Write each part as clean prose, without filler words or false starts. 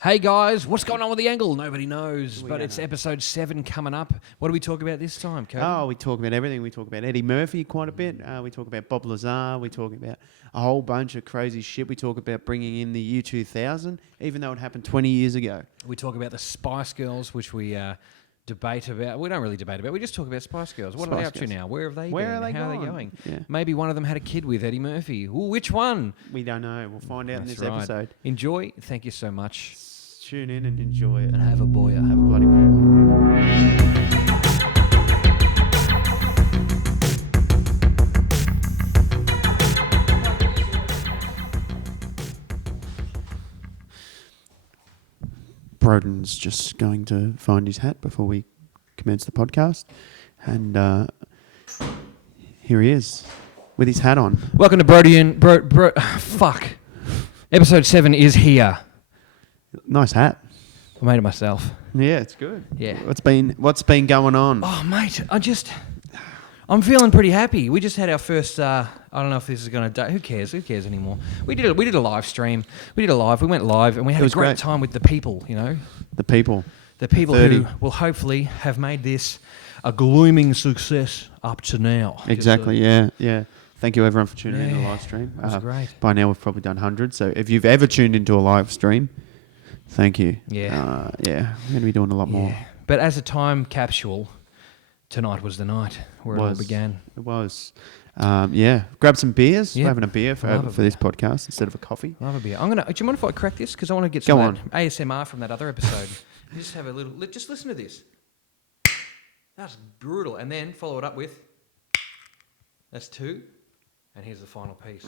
Hey guys, what's going on with the angle? Nobody knows, but it's episode 7 coming up. What do we talk about this time, Cody? Oh, we talk about everything. We talk about Eddie Murphy quite a bit. We talk about Bob Lazar. We talk about a whole bunch of crazy shit. We talk about bringing in the year 2000, even though it happened 20 years ago. We talk about the Spice Girls, which we debate about. We don't really debate about. We just talk about Spice Girls. What are they up to now? Where have they been? How are they going? Yeah. Maybe one of them had a kid with Eddie Murphy. Ooh, which one? We don't know. We'll find out in this right. episode. Enjoy. Thank you so much. Tune in and enjoy it. And have a boya. Have a bloody boya. Broden's just going to find his hat before we commence the podcast. And here he is with his hat on. Welcome to Broden. Fuck. Episode 7 is here. Nice hat. I made it myself. Yeah, it's good. Yeah. What's been going on? Oh, mate, I'm feeling pretty happy. We just had our first, I don't know if this is going to, who cares anymore? We did a live stream. We went live, and we had a great time with the people, you know? The people who will hopefully have made this a glooming success up to now. Exactly, yeah. Thank you, everyone, for tuning in to the live stream. It was great. By now, we've probably done hundreds. So if you've ever tuned into a live stream, thank you. Yeah. We're going to be doing a lot more. But as a time capsule, tonight was the night where it all began. It was. Grab some beers. Yep. We're having a beer for this podcast instead of a coffee. Love a beer. Do you mind if I crack this? Because I want to get some ASMR from that other episode. Just have a little... Just listen to this. That's brutal. And then follow it up with... That's 2. And here's the final piece.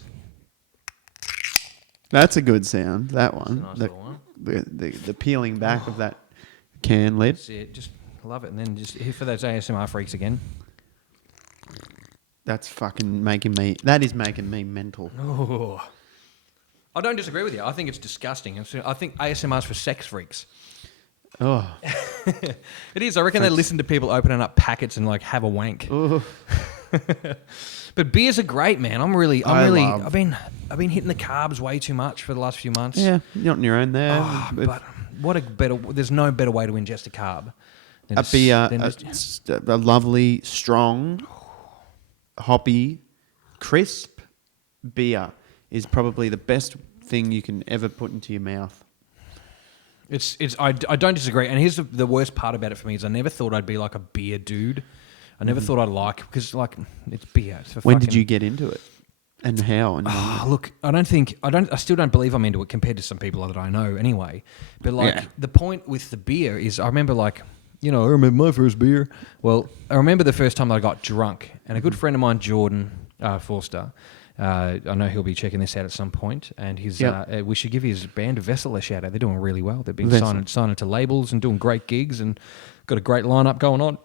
That's a good sound, that one. That's a nice little one. The peeling back of that can lid. That's it. Just love it. And then just here for those ASMR freaks again. That is making me mental. Oh. I don't disagree with you. I think it's disgusting. I think ASMR's for sex freaks. Oh. It is. I reckon they listen to people opening up packets and like have a wank. Oh. But beers are great, man. I've been hitting the carbs way too much for the last few months. Yeah, you're on your own there. But there's no better way to ingest a carb than a lovely, strong, hoppy, crisp beer is probably the best thing you can ever put into your mouth. I don't disagree. And here's the worst part about it for me is I never thought I'd be like a beer dude. I never thought I'd because it's beer. It's for when did you get into it, and how? And look, I still don't believe I'm into it compared to some people that I know anyway. But the point with the beer is, I remember I remember my first beer. Well, I remember the first time that I got drunk, and a good friend of mine, Jordan Forster. I know he'll be checking this out at some point, and we should give his band Vessel a shout out. They're doing really well. They've been signing to labels and doing great gigs, and got a great lineup going on.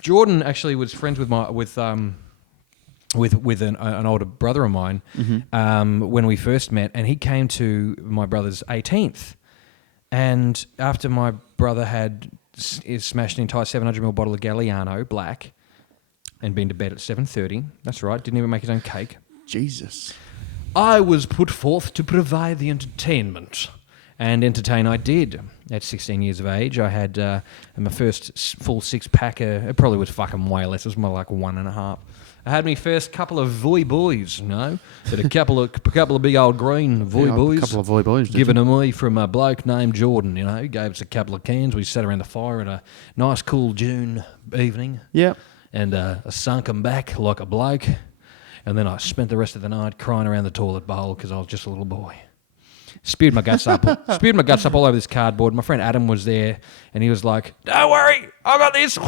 Jordan actually was friends with an older brother of mine when we first met, and he came to my brother's 18th. And after my brother had smashed an entire 700ml bottle of Galliano Black and been to bed at 7:30, that's right, didn't even make his own cake. Jesus. I was put forth to provide the entertainment. And entertain I did. At 16 years of age, I had my first full 6-packer. It probably was fucking way less. It was more like 1.5. I had my first couple of Voy boys, but a couple of big old green Voy boys. A couple of Voy boys. Given to me from a bloke named Jordan, He gave us a couple of cans. We sat around the fire at a nice, cool June evening. Yeah. And I sunk them back like a bloke. And then I spent the rest of the night crying around the toilet bowl because I was just a little boy. Spewed my guts up all over this cardboard. My friend Adam was there, and he was like, "Don't worry, I got this."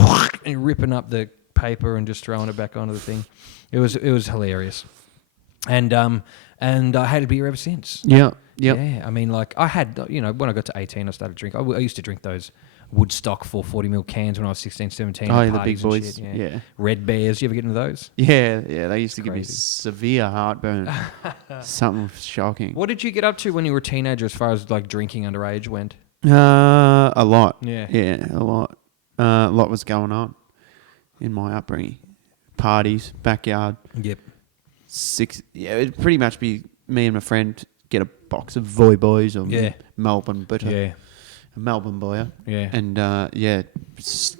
And ripping up the paper and just throwing it back onto the thing. It was hilarious, and I hated beer ever since. Yeah. I mean, I had when I got to 18, I started drinking. I used to drink those Woodstock 440ml cans when I was 16, 17. Oh, the big boys. Shit, yeah. Red Bears. You ever get into those? Yeah. They used to give me severe heartburn. Something shocking. What did you get up to when you were a teenager as far as underage went? A lot. Yeah. Yeah, a lot. A lot was going on in my upbringing. Parties, backyard. Yep. It'd pretty much be me and my friend get a box of Voy Boys or Melbourne Bitter. Yeah. a Melbourne boy. Yeah. And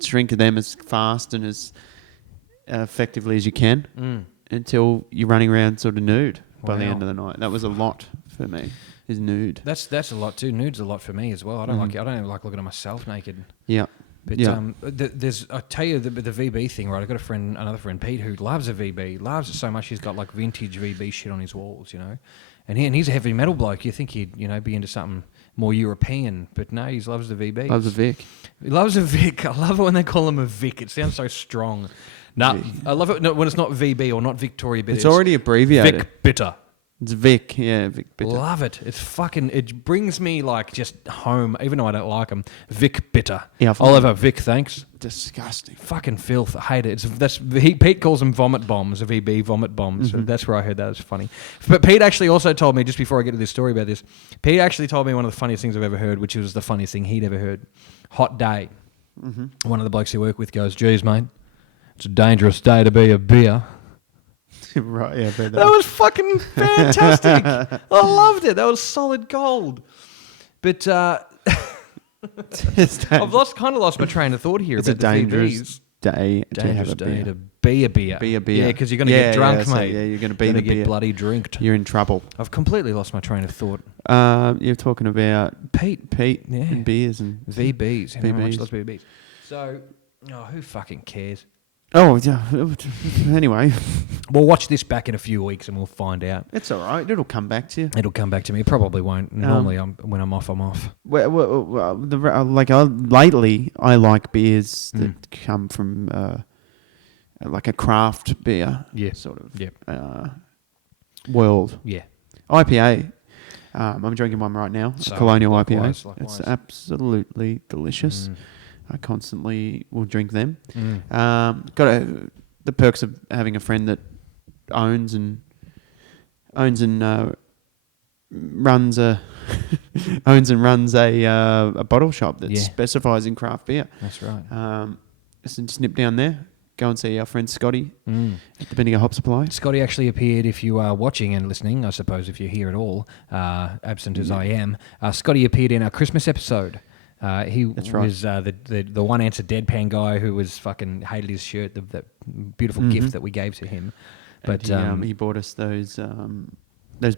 drink them as fast and as effectively as you can until you're running around sort of nude by the end of the night. That was a lot for me. Is nude. That's a lot too. Nude's a lot for me as well. I don't like looking at myself naked. Yeah. But there's I tell you the VB thing, right? I've got another friend Pete who loves a VB, loves it so much he's got like vintage VB shit on his walls, you know. And he's a heavy metal bloke. You think he'd be into something more European, but no, he loves the VB. Loves a Vic. He loves a Vic. I love it when they call him a Vic. It sounds so strong. No, I love it when it's not VB or not Victoria Bitter. It's already abbreviated. Vic Bitter. It's Vic, Vic Bitter. Love it. It brings me like just home, even though I don't like them. Vic Bitter. Yeah, Oliver, Vic, thanks. Disgusting. Fucking filth. I hate it. Pete calls them vomit bombs, VB vomit bombs. So that's where I heard that. It was funny. But Pete actually also told me, just before I get to this story about this, Pete actually told me one of the funniest things I've ever heard, which was the funniest thing he'd ever heard. Hot day. One of the blokes he work with goes, geez, mate, it's a dangerous day to be a beer. Right, yeah. That was fucking fantastic. I loved it. That was solid gold. But I've kind of lost my train of thought here. It's about a dangerous day to be a beer. Be a beer. Yeah, because you're going to get drunk, mate. Yeah, you're going to be the beer. Get bloody drinked. You're in trouble. I've completely lost my train of thought. You're talking about Pete, yeah. and beers and VBs. VBs. Much loves VBs. So, who fucking cares? Oh, yeah. Anyway. We'll watch this back in a few weeks and we'll find out. It's all right. It'll come back to you. It'll come back to me. It probably won't. Normally, when I'm off, I'm off. Lately, I like beers that come from like a craft beer sort of world. Yeah. IPA. I'm drinking one right now. So, a Colonial likewise. IPA. It's absolutely delicious. I constantly will drink them. The perks of having a friend that owns and runs a a bottle shop that specifies in craft beer. That's right. Just nip down there. Go and see our friend Scotty at the Bendigo Hop Supply. Scotty actually appeared, if you are watching and listening, I suppose if you're here at all, absent as I am, Scotty appeared in our Christmas episode. He was the one answer deadpan guy who was fucking hated his shirt, that beautiful gift that we gave to him. But he bought us those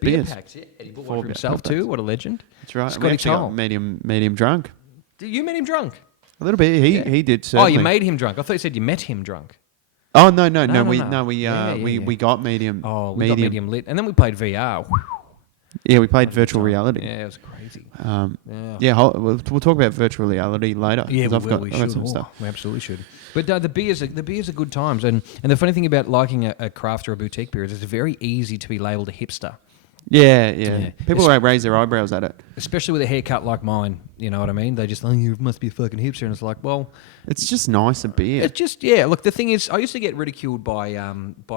beers. Packs, yeah. And he bought one for himself too. What a legend! That's right. Scotty we actually got medium drunk. You met him drunk? A little bit. He did. Certainly. Oh, you made him drunk. I thought you said you met him drunk. Oh no. We got medium. Oh, we got medium lit, and then we played VR. Yeah, we played virtual reality. Yeah, it was crazy. We'll talk about virtual reality later. Yeah, I've got some stuff. We absolutely should. But the beers are good times, and the funny thing about liking a craft or a boutique beer is it's very easy to be labelled a hipster. Yeah. People raise their eyebrows at it, especially with a haircut like mine. You know what I mean? They just you must be a fucking hipster, and it's like, well, it's just nicer beer. It's just Look, the thing is, I used to get ridiculed by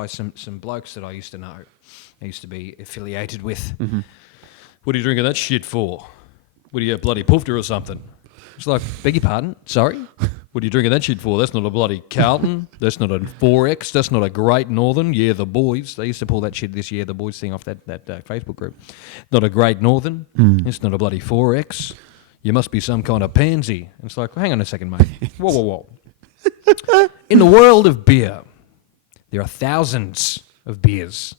some blokes that I used to know. I used to be affiliated with. Mm-hmm. What are you drinking that shit for? What are you, bloody poofter or something? It's like, beg your pardon, sorry? What are you drinking that shit for? That's not a bloody Carlton. That's not a 4X. That's not a Great Northern. Yeah, the boys. They used to pull that shit this year, the boys thing off that Facebook group. Not a Great Northern. It's not a bloody 4X. You must be some kind of pansy. And it's like, well, hang on a second, mate. Whoa. In the world of beer, there are thousands of beers.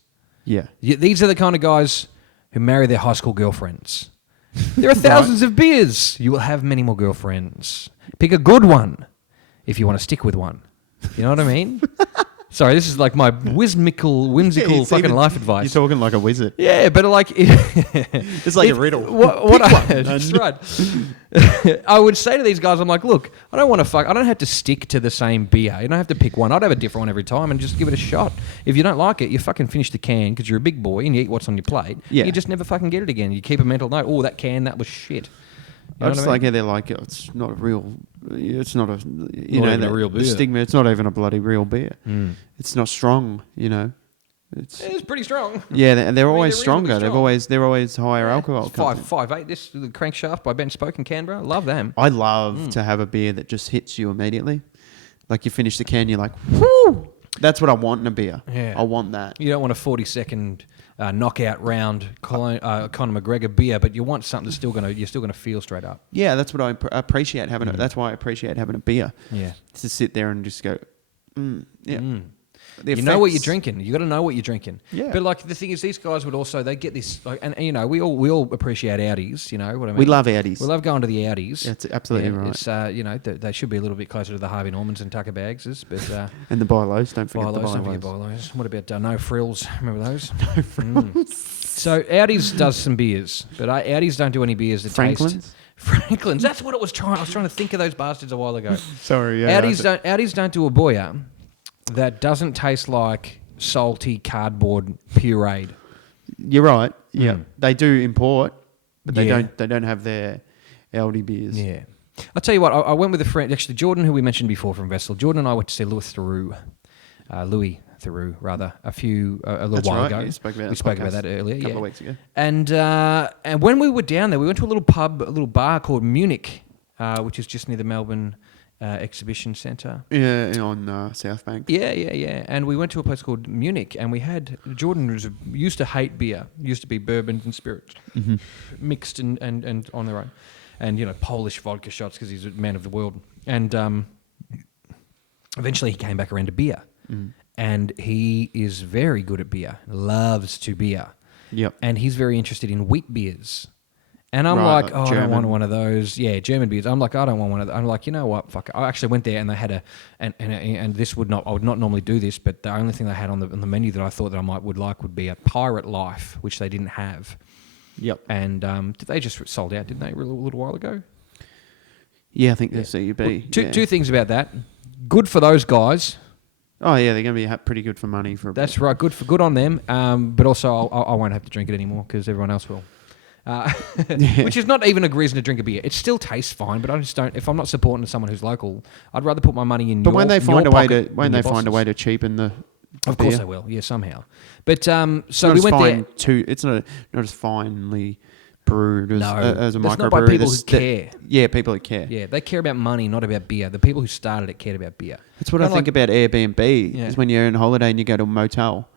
Yeah. These are the kind of guys who marry their high school girlfriends. There are thousands of beers. You will have many more girlfriends. Pick a good one if you want to stick with one. You know what I mean? Sorry, this is like my whimsical fucking life advice. You're talking like a wizard. Yeah, but like... it's like a riddle. That's right. I would say to these guys, I'm like, look, I don't have to stick to the same beer. You don't have to pick one. I'd have a different one every time and just give it a shot. If you don't like it, you fucking finish the can because you're a big boy and you eat what's on your plate. Yeah. You just never fucking get it again. You keep a mental note. Oh, that can, that was shit. I just like how they're like, it's not a real... It's not a... a real beer. The stigma, it's not even a bloody real beer. It's not strong, It's pretty strong. Yeah, they're always stronger. Strong. They're always higher alcohol. 5.8. This the Crankshaft by Ben Spoke in Canberra. Love them. I love to have a beer that just hits you immediately. Like you finish the can, you're like, whoo! That's what I want in a beer. Yeah. I want that. You don't want a 40-second knockout round Conor McGregor beer, but you want something that's you're still gonna feel straight up. Yeah, that's what I appreciate having. That's why I appreciate having a beer. Yeah. To sit there and just go, yeah. You know what you're drinking. You got to know what you're drinking. Yeah. But like the thing is, these guys would also they get this like, and you know we all appreciate Audis. You know what I mean? We love Audis. We love going to the Audis. That's absolutely right. It's you know they should be a little bit closer to the Harvey Normans and Tucker Bagses, but and the Bilos. Don't forget the Bilos. Don't forget Bilos. What about No Frills? Remember those? No Frills. So Audis does some beers, but Audis don't do any beers that taste. Franklin's. That's what I was trying to think of those bastards a while ago. Sorry, yeah. Audis don't do a boyer that doesn't taste like salty cardboard pureed. You're right. Yeah, they do import, but they don't have their Aldi beers. Yeah, I'll tell you what. I went with a friend, actually Jordan, who we mentioned before from Vessel. Jordan and I went to see Louis Theroux, a little while ago. Yeah, we spoke about that earlier. A couple of weeks ago. And when we were down there, we went to a little bar called Munich, which is just near the Melbourne Exhibition Centre. Yeah, on South Bank. Yeah. And we went to a place called Munich, and we had Jordan used to hate beer. Used to be bourbons and spirits mixed and on their own, and you know Polish vodka shots because he's a man of the world. And eventually he came back around to beer, and he is very good at beer. Loves to beer. Yep. And he's very interested in wheat beers. And I'm Right, like, I don't want one of those. Yeah, German beers. I'm like, I don't want one of those. I'm like, you know what? Fuck it. I actually went there and they had and this I would not normally do this, but the only thing they had on the menu that I thought that I would be a Pirate Life, which they didn't have. Yep. And they just sold out, didn't they, a little while ago? Yeah, I think they're CUB. Well, two things about that. Good for those guys. Oh yeah, they're going to be pretty good for money for. That's right. Good on them. But also, I won't have to drink it anymore because everyone else will. Which is not even a reason to drink a beer. It still tastes fine, but I just don't. If I'm not supporting someone who's local, I'd rather put my money in. But when they find a way to cheapen the of course they will. Yeah, somehow. But so we went there. It's not as finely brewed as a microbrewery. Not by people who care. Yeah, people who care. Yeah, they care about money, not about beer. The people who started it cared about beer. That's what I think about Airbnb. Is when you're on holiday and you go to a motel.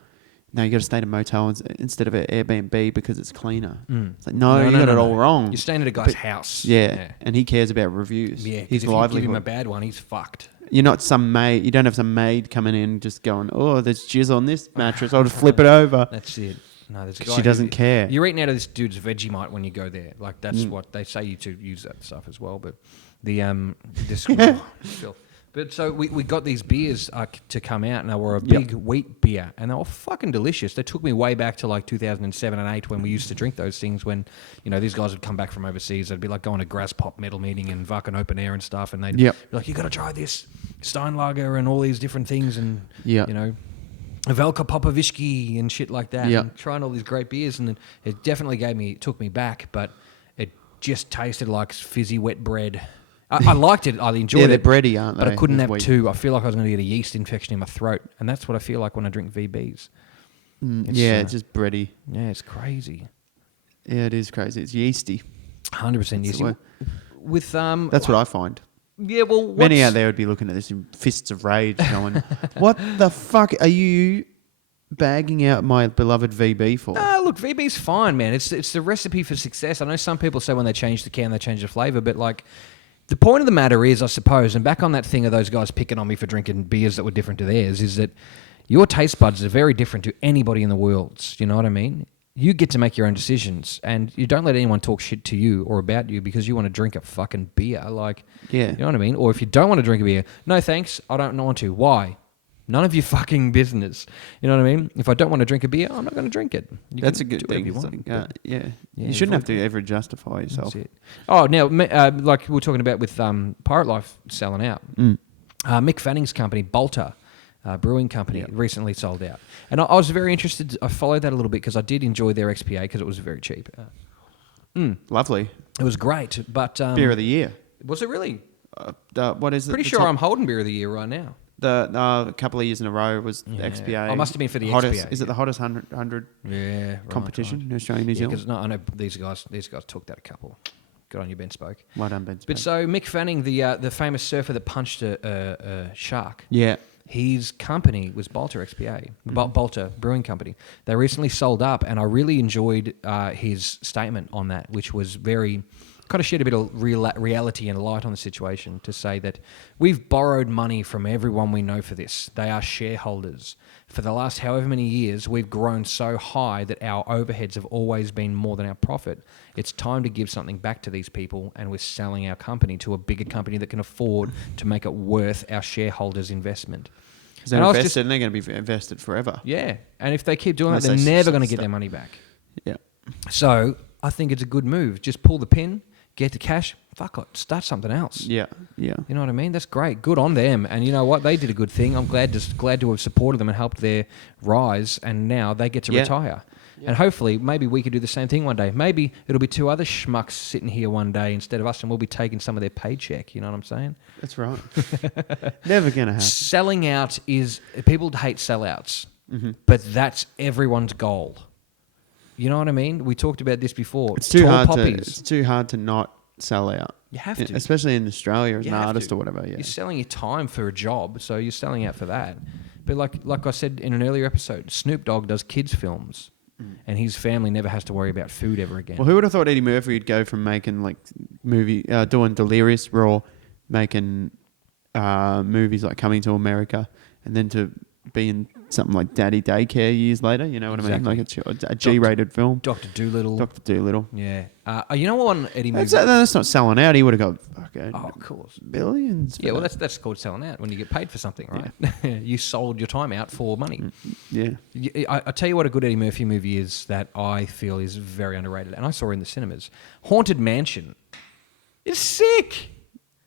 No, you got to stay in a motel instead of an Airbnb because it's cleaner. It's like, no, you got it all wrong. You're staying at a guy's house. Yeah, and he cares about reviews. Yeah, if you give him a bad one, he's fucked. You're not some maid. You don't have some maid coming in just going, oh, there's jizz on this mattress. I'll just flip it over. That's it. No, there's a guy she doesn't care. You're eating out of this dude's Vegemite when you go there. Like that's what they say you to use that stuff as well. But the still. But so we got these beers to come out, and they were a big wheat beer, and they were fucking delicious. They took me way back to like 2007 and 8 when we used to drink those things. When you know these guys would come back from overseas, they'd be like going to Grass Pop metal meeting and fucking open air and stuff, and they'd be like, "You got to try this Steinlager and all these different things," and you know, Velka Popovishki and shit like that. And trying all these great beers, and it definitely took me back, but it just tasted like fizzy wet bread. I liked it. I enjoyed it. Yeah, they're bready, aren't they? But I couldn't have two. I feel like I was going to get a yeast infection in my throat, and that's what I feel like when I drink VBs. It's just bready. Yeah, it's crazy. Yeah, it is crazy. It's yeasty. 100% yeasty. With that's what I find. Yeah, well, many out there would be looking at this in fists of rage, going, "What the fuck are you bagging out my beloved VB for?" Look, VB's fine, man. It's the recipe for success. I know some people say when they change the can, they change the flavour, but like. The point of the matter is, I suppose, and back on that thing of those guys picking on me for drinking beers that were different to theirs, is that your taste buds are very different to anybody in the world. You know what I mean? You get to make your own decisions, and you don't let anyone talk shit to you or about you because you want to drink a fucking beer. Like, you know what I mean? Or if you don't want to drink a beer, no thanks, I don't want to. Why? None of your fucking business. You know what I mean? If I don't want to drink a beer, I'm not going to drink it. That's a good thing. You shouldn't have to ever justify yourself. That's it. Oh, now, like we were talking about with Pirate Life selling out, Mick Fanning's company, Bolter Brewing Company, recently sold out. And I was very interested. I followed that a little bit because I did enjoy their XPA because it was very cheap. Lovely. It was great. But Beer of the year. Was it really? What is it? Pretty sure I'm holding Beer of the Year right now. A couple of years in a row was the XPA. I must have been for the hottest, XPA. Is it the hottest 100 competition in Australia and New Zealand? Because I know these guys took that a couple. Good on you, Ben Spoke. Well done, Ben Spoke. But so Mick Fanning, the famous surfer that punched a shark. Yeah. his company was Bolter XPA, Bolter Brewing Company. They recently sold up, and I really enjoyed his statement on that, which was very... kind of shed a bit of reality and light on the situation to say that we've borrowed money from everyone we know for this. They are shareholders. For the last however many years, we've grown so high that our overheads have always been more than our profit. It's time to give something back to these people, and we're selling our company to a bigger company that can afford to make it worth our shareholders' investment. Because they're invested and they're going to be invested forever. Yeah, and if they keep doing that, they're never going to get their money back. Yeah. So I think it's a good move. Just pull the pin. Get the cash, fuck it, start something else. Yeah, yeah. You know what I mean? That's great. Good on them. And you know what? They did a good thing. I'm glad to have supported them and helped their rise. And now they get to retire. Yeah. And hopefully, maybe we could do the same thing one day. Maybe it'll be two other schmucks sitting here one day instead of us, and we'll be taking some of their paycheck. You know what I'm saying? That's right. Never gonna happen. Selling out is... People hate sellouts, but that's everyone's goal. You know what I mean? We talked about this before. It's too hard to not sell out. You have to. Especially in Australia as an artist or whatever. Yeah. You're selling your time for a job, so you're selling out for that. But like I said in an earlier episode, Snoop Dogg does kids' films, and his family never has to worry about food ever again. Well, who would have thought Eddie Murphy would go from making like doing Delirious Raw, making movies like Coming to America, and then to be in something like Daddy Daycare years later, you know what I mean? Like a G-rated film. Dr. Dolittle. Yeah. You know what? Eddie Murphy. That's not selling out. He would have got of course, billions. Yeah, well, that's called selling out when you get paid for something, right? Yeah. You sold your time out for money. Yeah. I tell you what, a good Eddie Murphy movie is that I feel is very underrated, and I saw it in the cinemas. Haunted Mansion. It's sick.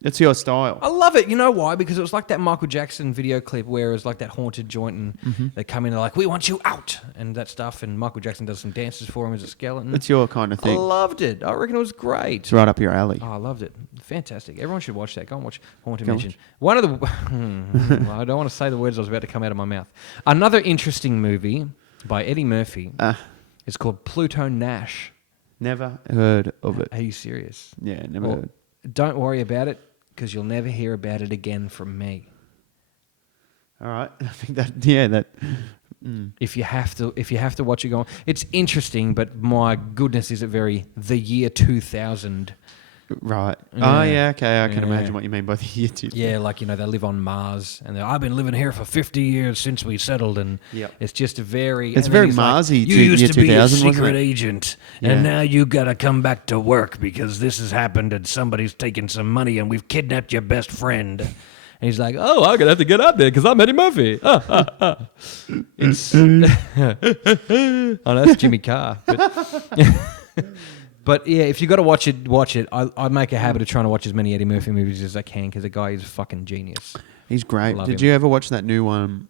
It's your style. I love it. You know why? Because it was like that Michael Jackson video clip where it was like that haunted joint and they come in and they're like, we want you out and that stuff. And Michael Jackson does some dances for him as a skeleton. It's your kind of thing. I loved it. I reckon it was great. It's right up your alley. Oh, I loved it. Fantastic. Everyone should watch that. Go and watch Haunted Mansion. One of the... I don't want to say the words I was about to come out of my mouth. Another interesting movie by Eddie Murphy is called Pluto Nash. Never heard of it. Are you serious? Yeah, never heard. Don't worry about it, because you'll never hear about it again from me. All right, I think that. If you have to watch it, go on. It's interesting, but my goodness, is it very the year 2000? Right. Yeah. Oh yeah. Okay, I can imagine what you mean by the year 2000. Yeah, like they live on Mars, and I've been living here for 50 years since we settled, and it's just a very. It's very Marsy. You used to be a secret agent, and now you got to come back to work because this has happened, and somebody's taken some money, and we've kidnapped your best friend. And he's like, "Oh, I'm gonna have to get up there because I'm Eddie Murphy." It's that's Jimmy Carr. But yeah, if you got to watch it. I make a habit of trying to watch as many Eddie Murphy movies as I can because the guy is a fucking genius. He's great. Did you ever watch that new one?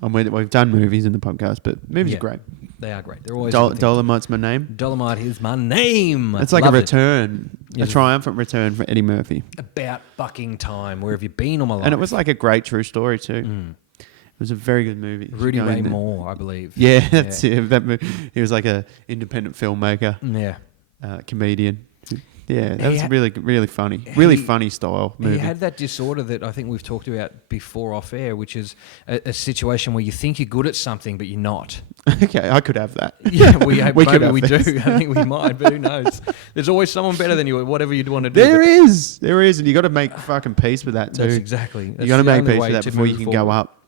We've done movies in the podcast, but movies are great. They are great. They're always Dolomite's my name. Dolomite is my name. It's like a return, a triumphant return for Eddie Murphy. About fucking time. Where have you been all my life? And it was like a great true story too. It was a very good movie. Rudy Ray Moore, I believe. Yeah, that's it. That movie. He was like a independent filmmaker. Yeah. Comedian. Yeah, that was really, really funny. Really funny style movie. He had that disorder that I think we've talked about before off air, which is a situation where you think you're good at something, but you're not. Okay, I could have that. Yeah, we do. I think we might, but who knows? There's always someone better than you at whatever you'd want to do. There is, and you got to make fucking peace with that too. That's exactly. You got to make peace with that before you can go up.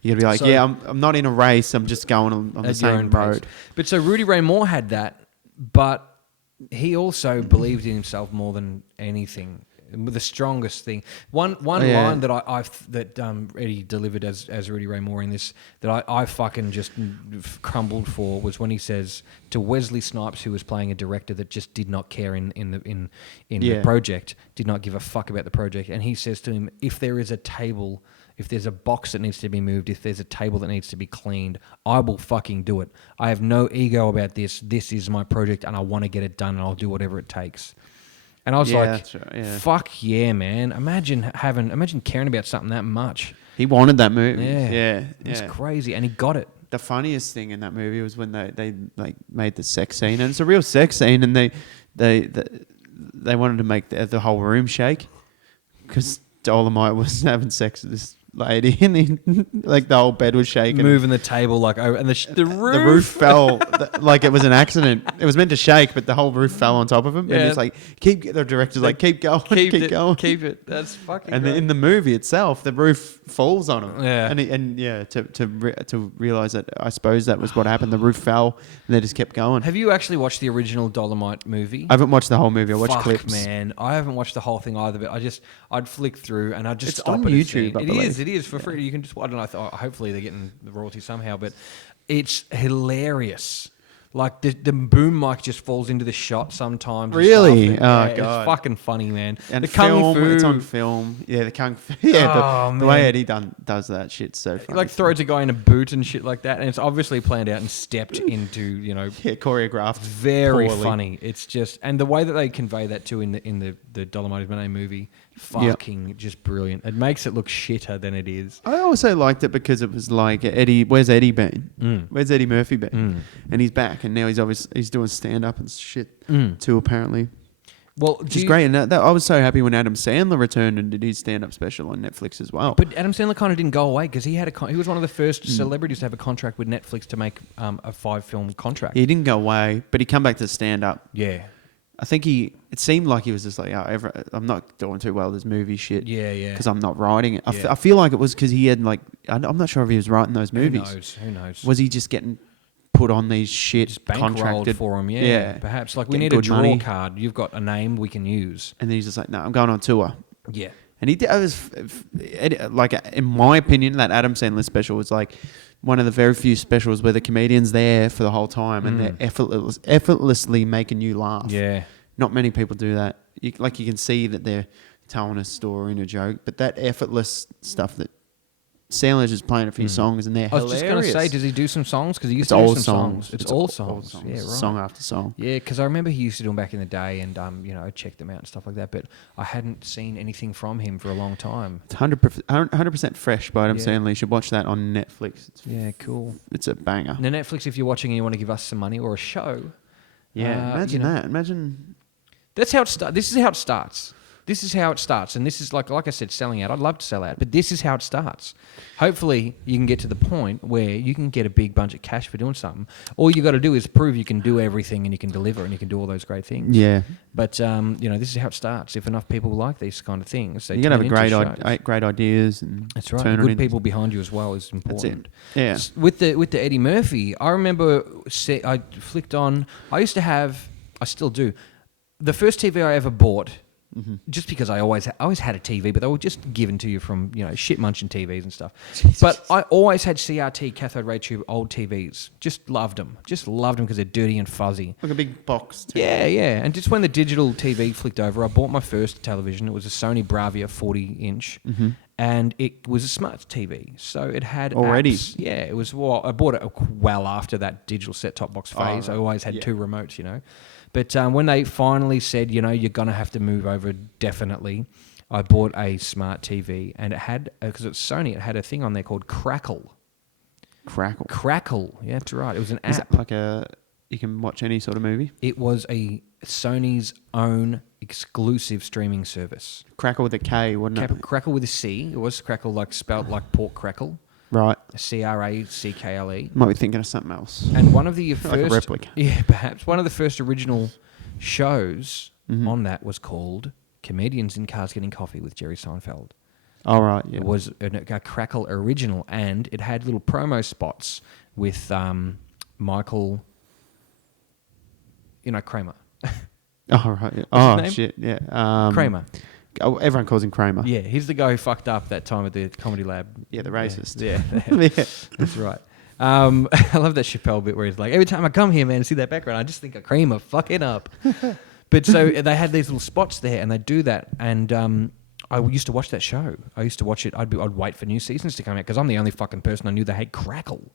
You got to be like, I'm not in a race. I'm just going on the same road. But so Rudy Ray Moore had that, but he also believed in himself more than anything. The strongest thing. One line that Eddie delivered as Rudy Ray Moore in this that I fucking just crumbled for was when he says to Wesley Snipes, who was playing a director that just did not care in the project, did not give a fuck about the project, and he says to him, if there is a table, if there's a box that needs to be moved, if there's a table that needs to be cleaned, I will fucking do it. I have no ego about this. This is my project and I want to get it done and I'll do whatever it takes. And I was fuck yeah, man. Imagine caring about something that much. He wanted that movie. Yeah. It's crazy. And he got it. The funniest thing in that movie was when they like made the sex scene, and it's a real sex scene, and they wanted to make the whole room shake because Dolomite was having sex with this lady, and the whole bed was shaking, moving the table like over, and the roof. The roof fell like it was an accident. It was meant to shake, but the whole roof fell on top of him. And it's like, the director's like, keep going, keep going, keep it. That's fucking. And great. in the movie itself, the roof falls on him. Yeah, to realize that, I suppose that was what happened. The roof fell, and they just kept going. Have you actually watched the original Dolomite movie? I haven't watched the whole movie. I watched clips. Man, I haven't watched the whole thing either. But I'd flick through and I'd just It's stop on at YouTube. It is for free. You can just. I don't know. Hopefully they're getting the royalty somehow, but it's hilarious. Like the boom mic just falls into the shot sometimes. Really? God, God, it's fucking funny, man. And the film, kung fu, it's on film. Yeah, the kung fu. Yeah, the way Eddie does that shit's so funny. He like throws a guy in a boot and shit like that, and it's obviously planned out and stepped into, choreographed. Very poorly. funny. It's just, and the way that they convey that too in the Dolomite is My Name movie, fucking just brilliant. It makes it look shitter than it is. I also liked it because it was like, Eddie, where's Eddie been? Where's Eddie Murphy been? And he's back, and now he's doing stand up and shit too, apparently. Well, which is great, and I was so happy when Adam Sandler returned and did his stand up special on Netflix as well. But Adam Sandler kind of didn't go away because he was one of the first celebrities to have a contract with Netflix to make a 5-film contract. He didn't go away, but he come back to stand up. Yeah. I think it seemed like he was just like, I'm not doing too well this movie shit. Yeah, yeah. Because I'm not writing it. I feel like it was because he had I'm not sure if he was writing those movies. Who knows? Was he just getting put on these shit just contracted for him? Yeah. Perhaps like we need a draw card. You've got a name we can use. And then he's just like, no, I'm going on tour. Yeah. And he did. Like, in my opinion, that Adam Sandler special was like one of the very few specials where the comedian's there for the whole time and they're effortlessly making you laugh. Yeah. Not many people do that. You can see that they're telling a story and a joke, but that effortless stuff that Sandler's just playing a few songs and they're hilarious. I was just going to say, does he do some songs? Because he used to do old some songs. It's all old songs. Yeah, right. Song after song. Yeah, because I remember he used to do them back in the day and, I checked them out and stuff like that, but I hadn't seen anything from him for a long time. It's 100% fresh by Adam Sandler. You should watch that on Netflix. Cool. It's a banger. Now, Netflix, if you're watching and you want to give us some money or a show. Yeah, imagine that. Imagine... That's how it starts. This is how it starts. This is how it starts. And this is, like I said, selling out. I'd love to sell out, but this is how it starts. Hopefully, you can get to the point where you can get a big bunch of cash for doing something. All you got to do is prove you can do everything and you can deliver and you can do all those great things. Yeah. But, this is how it starts. If enough people like these kind of things, you're going to have great ideas. And that's right. Good people behind you as well is important. That's it. Yeah. With the Eddie Murphy, I remember I flicked on. I still do. The first TV I ever bought, just because I always had a TV, but they were just given to you from shit munching TVs and stuff. But I always had CRT cathode ray tube old TVs. Just loved them because they're dirty and fuzzy. Like a big box. TV. Yeah. And just when the digital TV flicked over, I bought my first television. It was a Sony Bravia 40-inch. And it was a smart TV, so it had already. Apps. Yeah, it was. Well, I bought it well after that digital set-top box phase. I always had two remotes, But when they finally said, you're going to have to move over, definitely, I bought a smart TV, and it had, because it's Sony, it had a thing on there called Crackle. Crackle. Yeah, that's right. It was an app. Is that like you can watch any sort of movie? It was a Sony's own exclusive streaming service. Crackle with a K, wasn't it? Crackle with a C. It was Crackle, like spelt like pork crackle. Right. CRACKLE. Might be thinking of something else. And one of the first... like a replica. Yeah, perhaps. One of the first original shows on that was called Comedians in Cars Getting Coffee with Jerry Seinfeld. Oh, right, yeah. It was a Crackle original, and it had little promo spots with Michael... Kramer. Oh, right. Yeah. What's his name? Shit, yeah. Kramer. Oh, everyone calls him Kramer. Yeah, he's the guy who fucked up that time at the Comedy Lab. Yeah, the racist. Yeah. Yeah. That's right. I love that Chappelle bit where he's like, every time I come here, man, and see that background, I just think of Kramer fucking up. But so they had these little spots there, and they do that, and I used to watch that show. I used to watch it. I'd wait for new seasons to come out because I'm the only fucking person I knew that had Crackle.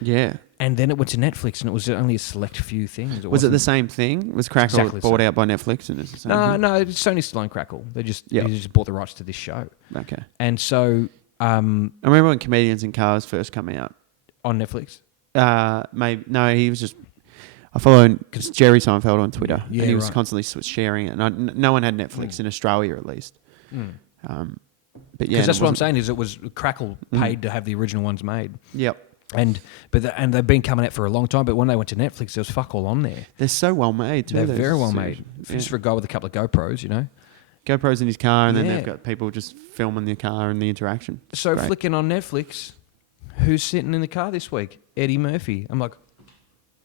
Yeah. And then it went to Netflix, and it was only a select few things. Was it the same thing? Was Crackle exactly bought out by Netflix? And it's the same thing? No, Sony's still on Crackle. They just bought the rights to this show. Okay. And so... I remember when Comedians in Cars first came out. On Netflix? No, he was just... I follow Jerry Seinfeld on Twitter. Yeah, and he was constantly sharing it. And no one had Netflix in Australia, at least. But yeah, because that's what I'm saying is it was Crackle paid to have the original ones made. Yep. And they've been coming out for a long time. But when they went to Netflix, there was fuck all on there. They're so well made too. They're very well made. Just for a guy with a couple of GoPros, you know. GoPros in his car, and then they've got people just filming the car and the interaction. So flicking on Netflix, who's sitting in the car this week? Eddie Murphy. I'm like,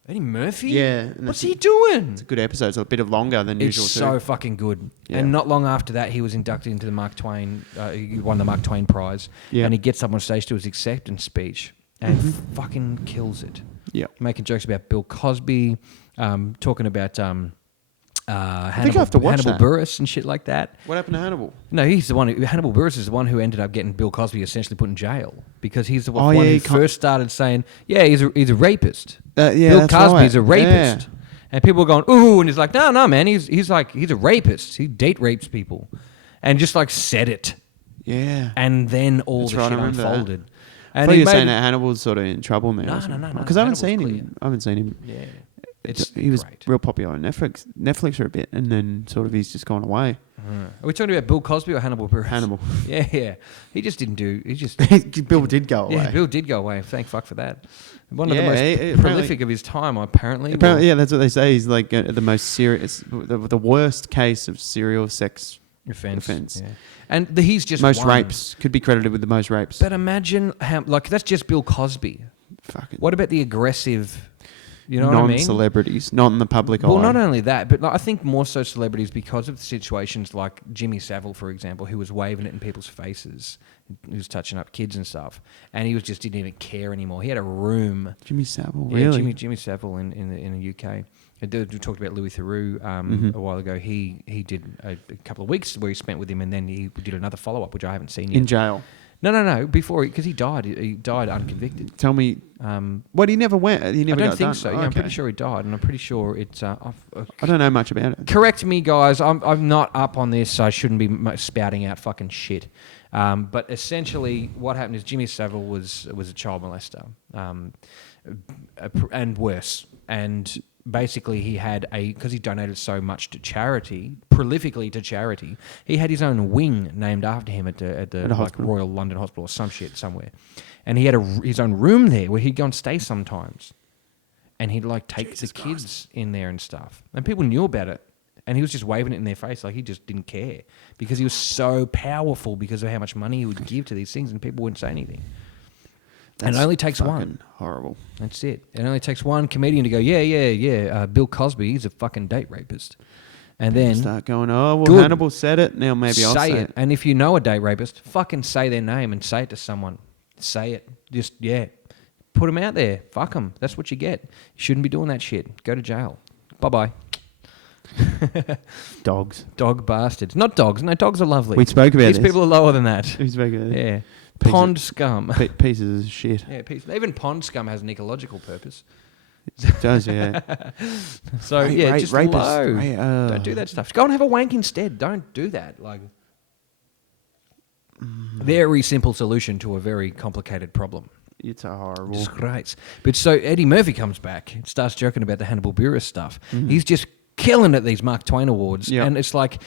Eddie Murphy? Yeah. What's he doing? It's a good episode. It's a bit longer than usual. It's so fucking good. Yeah. And not long after that, he was inducted into the Mark Twain. He won the Mark Twain Prize. Yeah. And he gets up on stage to his acceptance speech and fucking kills it. Yeah. Making jokes about Bill Cosby, talking about Hannibal Buress and shit like that. What happened to Hannibal? No, he's the one. Hannibal Buress is the one who ended up getting Bill Cosby essentially put in jail because he's the one who first started saying, "Yeah, he's a rapist." Bill Cosby's a rapist, and people were going, "Ooh," and he's like, "No, man, he's a rapist. He date rapes people," and just like said it. Yeah, and then all the shit unfolded. That. And you're saying that Hannibal's sort of in trouble now. No. Because I haven't seen him. Yeah. He was real popular on Netflix for a bit, and then sort of he's just gone away. Are we talking about Bill Cosby or Hannibal Buress? Hannibal. Yeah. He just didn't do. He just Bill did go away. Yeah, Bill did go away. Thank fuck for that. One of the most prolific of his time, apparently. Yeah, that's what they say. He's like the most serious, the worst case of serial sex offense. Yeah. And he's just most rapes could be credited with the most rapes. But imagine how that's just Bill Cosby. Fucking. What about the aggressive? You know what I mean? Non-celebrities, not in the public eye. Well, not only that, but I think more so celebrities because of situations like Jimmy Savile, for example, who was waving it in people's faces. He was touching up kids and stuff. And he just didn't even care anymore. He had a room. Jimmy Savile, really? Yeah, Jimmy Savile in the UK. We talked about Louis Theroux a while ago. He did a couple of weeks where he spent with him, and then he did another follow-up, which I haven't seen yet. In jail? No. Before, because he died. He died unconvicted. Tell me. He never went. He never. I got don't think done. so. Oh, Yeah, okay. I'm pretty sure he died, and I'm pretty sure it's. I don't know much about it. Correct me, guys. I'm not up on this. So I shouldn't be spouting out fucking shit. But essentially, what happened is Jimmy Savile was a child molester, and worse. And basically, he had because he donated so much to charity, prolifically to charity, he had his own wing named after him at the like Royal London Hospital or some shit somewhere, and he had his own room there where he'd go and stay sometimes, and he'd like take the kids in there and stuff, and people knew about it, and he was just waving it in their face like he just didn't care because he was so powerful because of how much money he would give to these things, and people wouldn't say anything. And it only takes one. Horrible. That's it. It only takes one comedian to go, yeah. Bill Cosby, he's a fucking date rapist. And then start going, Hannibal said it. Now maybe I'll say it. And if you know a date rapist, fucking say their name and say it to someone. Say it. Just, put them out there. Fuck them. That's what you get. You shouldn't be doing that shit. Go to jail. Bye-bye. Dogs. Dog bastards. Not dogs. No, dogs are lovely. We spoke about These people are lower than that. We spoke about it. Yeah. Pond scum. Pieces of shit. Yeah, even pond scum has an ecological purpose. It does, yeah. So, just low. Don't do that stuff. Go and have a wank instead. Don't do that. Like, very simple solution to a very complicated problem. It's a horrible. Disgrace. But so Eddie Murphy comes back and starts joking about the Hannibal Buress stuff. He's just killing at these Mark Twain Awards. Yep. And it's like,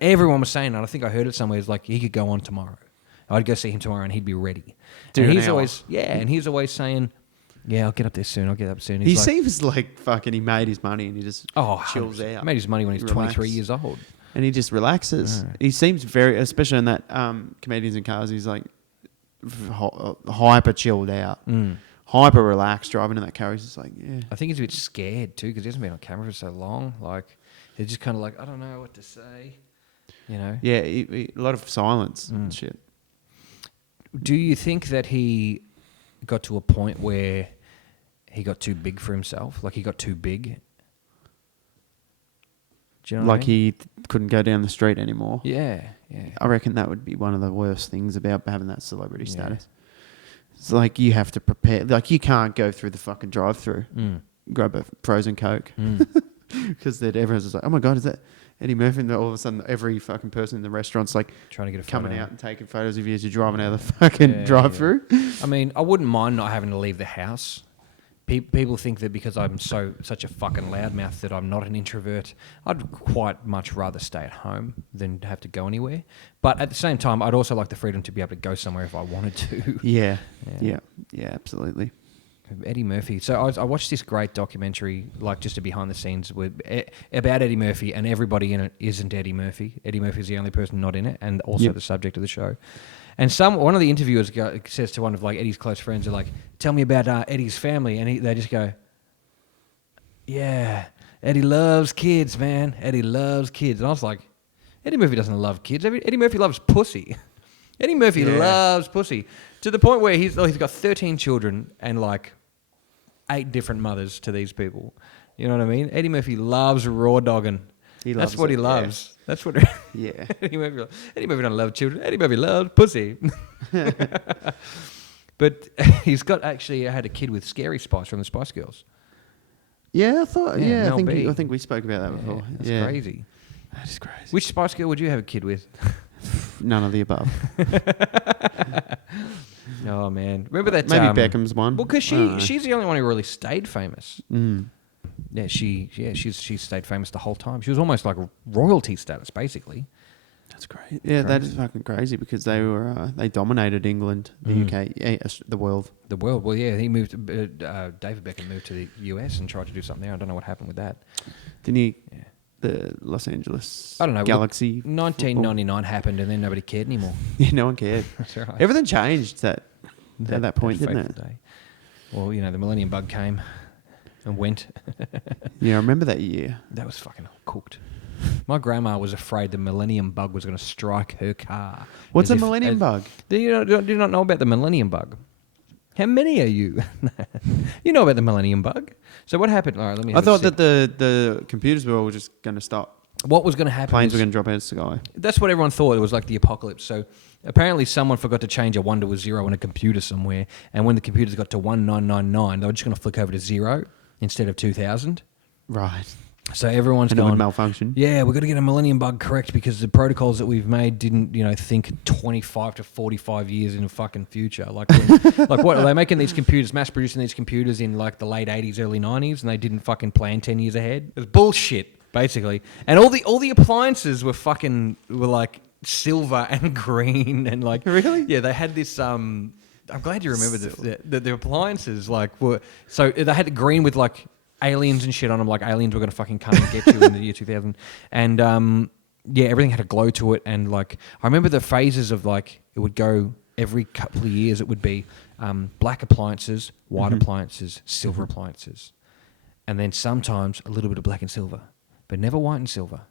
everyone was saying, and I think I heard it somewhere, it's like, he could go on tomorrow. I'd go see him tomorrow and he'd be ready. And he's always saying, I'll get up there soon. He seems like fucking he made his money and he just chills out. He made his money when he was 23 years old. And he just relaxes. He seems very, especially in that Comedians in Cars, he's like hyper chilled out. Hyper relaxed driving in that car. He's just like, I think he's a bit scared too because he hasn't been on camera for so long. Like, he's just kind of like, I don't know what to say. You know? Yeah, a lot of silence and shit. Do you think that he got to a point where he got too big for himself? Like he got too big? Do you know what I mean? He couldn't go down the street anymore. Yeah. I reckon that would be one of the worst things about having that celebrity status. It's like you have to prepare. Like you can't go through the fucking drive-through, grab a frozen Coke. Because everyone's just like, oh my God, is that Eddie Murphy? And all of a sudden every fucking person in the restaurant's like trying to get a coming out and taking photos of you as you're driving out of the fucking drive-through. I mean, I wouldn't mind not having to leave the house, people think that because I'm such a fucking loudmouth that I'm not an introvert. I'd quite much rather stay at home than have to go anywhere. But at the same time, I'd also like the freedom to be able to go somewhere if I wanted to. Yeah, absolutely. Eddie Murphy. So I watched this great documentary, like just a behind the scenes about Eddie Murphy, and everybody in it isn't Eddie Murphy. Eddie Murphy is the only person not in it, and also the subject of the show. And one of the interviewers says to one of like Eddie's close friends, they're like, "Tell me about Eddie's family," and they just go, "Yeah, Eddie loves kids, man. Eddie loves kids." And I was like, Eddie Murphy doesn't love kids. Eddie Murphy loves pussy. Eddie Murphy loves pussy to the point where he's got 13 children and like 8 different mothers to these people. You know what I mean? Eddie Murphy loves raw dogging. That's what he loves. Yeah. That's what. Yeah. Eddie Murphy don't love children. Eddie Murphy loves pussy. But he's actually had a kid with Scary Spice from the Spice Girls. Yeah, I thought. Yeah, I think we spoke about that before. That's crazy. That is crazy. Which Spice Girl would you have a kid with? None of the above. Oh man, remember that? Maybe Beckham's one. Well, because she's the only one who really stayed famous. Mm. Yeah, she stayed famous the whole time. She was almost like royalty status, basically. That's great. Yeah, that is fucking crazy because they were they dominated England, the UK, the world. The world. Well, yeah, he moved. David Beckham moved to the US and tried to do something there. I don't know what happened with that. Didn't he? Yeah. The Los Angeles I don't know, Galaxy. 1999 happened and then nobody cared anymore. Yeah, no one cared. That's right. Everything changed at that point, didn't it? Day. Well, you know, the Millennium Bug came and went. Yeah, I remember that year. That was fucking cooked. My grandma was afraid the Millennium Bug was going to strike her car. What's a Millennium Bug? Do you not know about the Millennium Bug? How many are you? You know about the Millennium Bug. So what happened? All right, let me. I thought that the computers were all just going to stop. What was going to happen? Planes were going to drop out of the sky. That's what everyone thought. It was like the apocalypse. So apparently someone forgot to change a 1 to a 0 in a computer somewhere. And when the computers got to 1999, they were just going to flick over to 0 instead of 2000. Right. So everyone's going malfunction. Yeah, we've got to get a Millennium Bug correct because the protocols that we've made didn't, think 25 to 45 years in the fucking future. Like what are they making these computers, mass producing these computers in like the late 80s, early 90s, and they didn't fucking plan 10 years ahead? It was bullshit, basically. And all the appliances were like silver and green and like really? Yeah, they had this I'm glad you remember the appliances were so they had green with like aliens and shit on them, like aliens were going to fucking come and get you in the year 2000. And everything had a glow to it. And like, I remember the phases of like, it would go every couple of years, it would be black appliances, white appliances, silver appliances. And then sometimes a little bit of black and silver, but never white and silver.